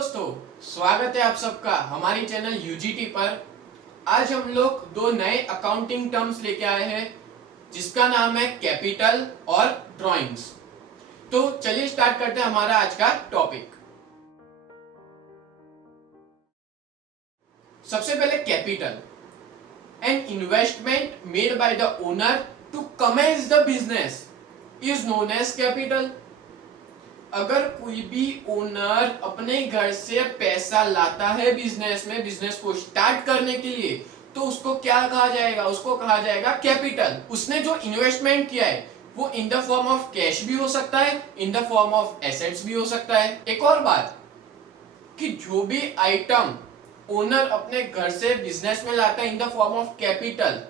दोस्तों, स्वागत है आप सबका हमारी चैनल यूजीटी पर। आज हम लोग दो नए अकाउंटिंग टर्म्स लेके आए हैं जिसका नाम है कैपिटल और ड्राइंग्स। तो चलिए स्टार्ट करते हैं हमारा आज का टॉपिक। सबसे पहले capital, an investment made by the owner to commence the business is known as capital. अगर कोई भी ओनर अपने घर से पैसा लाता है बिजनेस में, बिजनेस को स्टार्ट करने के लिए, तो उसको क्या कहा जाएगा? उसको कहा जाएगा कैपिटल। उसने जो इन्वेस्टमेंट किया है वो in the form of cash भी हो सकता है, in the form of assets भी हो सकता है। एक और बात कि जो भी आइटम ओनर अपने घर से बिजनेस में लाता है in the form of capital,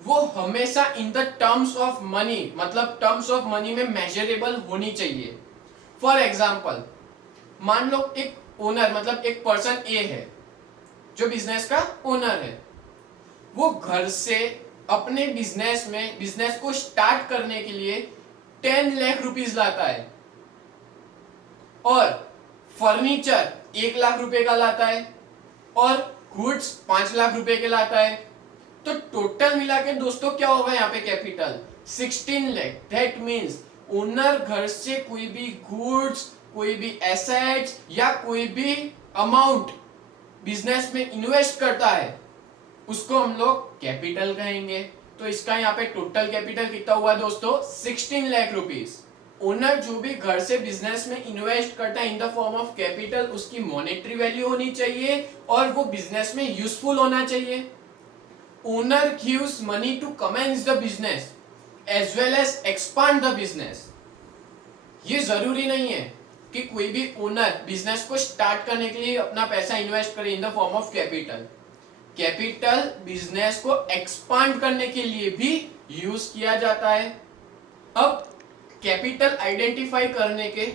वो हमेशा in the terms of money, मतलब टर्म्स ऑफ मनी में मेजरेबल होनी चाहिए। फॉर एग्जाम्पल, मान लो एक ओनर मतलब एक पर्सन ए है जो बिजनेस का ओनर है, वो घर से अपने बिजनेस में बिजनेस को स्टार्ट करने के लिए 10 लाख रुपीस लाता है और फर्नीचर 1 लाख रुपए का लाता है और गुड्स 5 लाख रुपए के लाता है। तो टोटल मिला के दोस्तों क्या होगा यहाँ पे? Capital 16 lakh. That means owner घर से कोई भी गुड्स, कोई भी एसेट्स या कोई भी अमाउंट बिजनेस में इन्वेस्ट करता है, उसको हम लोग कैपिटल कहेंगे। तो इसका यहाँ पे टोटल कैपिटल कितना हुआ दोस्तों? 16 लाख रुपीस। ओनर जो भी घर से बिजनेस में इन्वेस्ट करता है in the form of capital, उसकी मॉनेटरी वैल्यू होनी चाहिए और वो बिजनेस में यूजफुल होना चाहिए। Owner gives money to commence the business as well as expand the business। ये जरूरी नहीं है कि कोई भी ओनर बिजनेस को स्टार्ट करने के लिए अपना पैसा इन्वेस्ट करे in the form of capital. Capital business को एक्सपांड करने के लिए भी यूज किया जाता है। अब कैपिटल आइडेंटिफाई करने के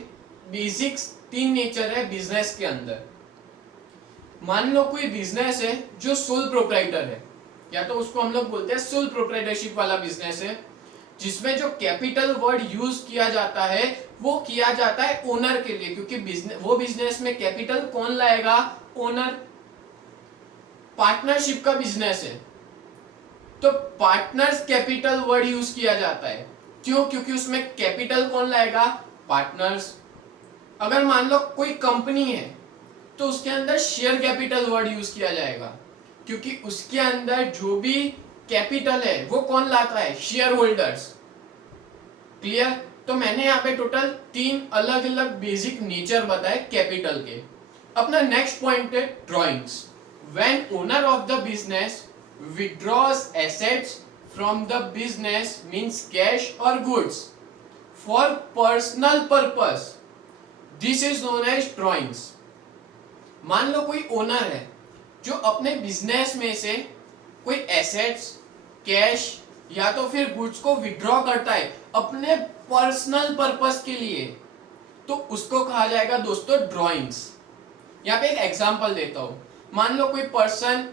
बेसिक्स 3 नेचर है बिजनेस के अंदर। मान लो कोई बिजनेस है जो सोल प्रोप्राइटर है, या तो उसको हम लोग बोलते हैं सोल प्रोप्राइटरशिप वाला बिजनेस है, जिसमें जो कैपिटल वर्ड यूज किया जाता है वो किया जाता है ओनर के लिए, क्योंकि वो बिजनेस में कैपिटल कौन लाएगा? ओनर। पार्टनरशिप का बिजनेस है तो पार्टनर्स कैपिटल वर्ड यूज किया जाता है। क्यों? क्योंकि उसमें कैपिटल कौन लाएगा? पार्टनर्स। अगर मान लो कोई कंपनी है तो उसके अंदर शेयर कैपिटल वर्ड यूज किया जाएगा, क्योंकि उसके अंदर जो भी कैपिटल है वो कौन लाता है? Share holders. क्लियर? तो मैंने यहाँ पे टोटल 3 अलग अलग बेसिक नेचर बताए कैपिटल के। अपना नेक्स्ट पॉइंट है drawings. When owner of the business withdraws assets from the business means cash और goods for personal purpose, this is known as drawings. मान लो कोई ओनर है जो अपने बिजनेस में से कोई एसेट्स, कैश या तो फिर गुड्स को विड्रॉ करता है अपने पर्सनल पर्पस के लिए, तो उसको कहा जाएगा दोस्तों ड्राइंग्स। यहाँ पे एक एग्जांपल देता हूं। मान लो कोई पर्सन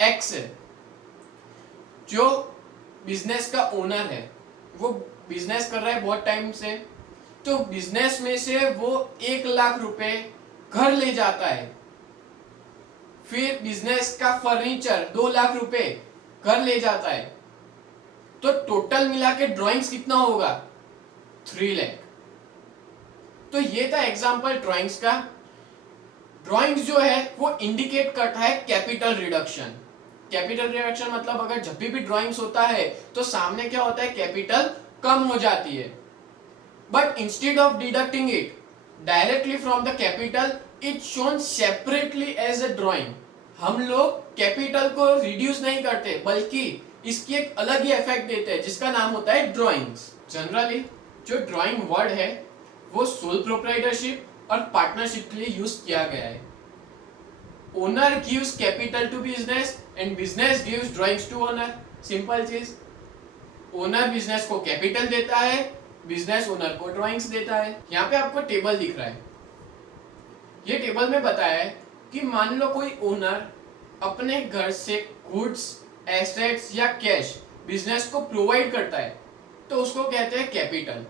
एक्स है जो बिजनेस का ओनर है, वो बिजनेस कर रहा है बहुत टाइम से, तो बिजनेस में से वो 1 लाख रुपए घर ले जाता है, फिर बिजनेस का फर्नीचर 2 लाख रुपए घर ले जाता है, तो टोटल मिला के ड्राइंग्स कितना होगा? 3 लाख। तो ये था एग्जांपल ड्राइंग्स का। ड्राइंग्स जो है वो इंडिकेट करता है कैपिटल रिडक्शन। कैपिटल रिडक्शन मतलब अगर जब भी ड्राइंग्स होता है तो सामने क्या होता है? कैपिटल कम हो जाती है। But instead of deducting it directly from the capital, it shown separately as a drawing. हम लोग कैपिटल को रिड्यूस नहीं करते बल्कि इसकी एक अलग ही इफेक्ट देते हैं जिसका नाम होता है ड्राइंग्स। जनरली जो ड्राइंग वर्ड है वो सोल प्रोप्राइटरशिप और पार्टनरशिप के लिए यूज किया गया है। Owner gives capital to business and business gives drawings to owner. Simple चीज। ओनर बिजनेस को कैपिटल देता है, बिजनेस ओनर को ड्राइंग्स देता है। यहाँ पे आपको टेबल दिख रहा है। ये टेबल में बताया है कि मान लो कोई ओनर अपने घर से गुड्स, एसेट्स या कैश बिजनेस को प्रोवाइड करता है तो उसको कहते हैं कैपिटल,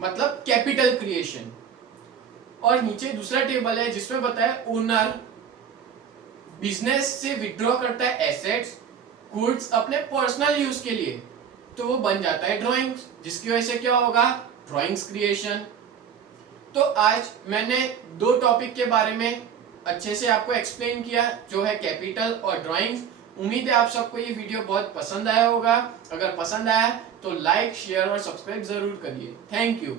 मतलब कैपिटल क्रिएशन। और नीचे दूसरा टेबल है जिसमें बताया ओनर बिजनेस से विड्रॉ करता है एसेट्स गुड्स अपने पर्सनल यूज के लिए, तो वो बन जाता है ड्राइंग्स, जिसकी वजह से क्या होगा, ड्राइंग्स क्रिएशन। तो आज मैंने दो टॉपिक के बारे में अच्छे से आपको एक्सप्लेन किया, जो है कैपिटल और ड्राइंग्स। उम्मीद है आप सबको ये वीडियो बहुत पसंद आया होगा। अगर पसंद आया तो लाइक शेयर और सब्सक्राइब जरूर करिए। Thank you.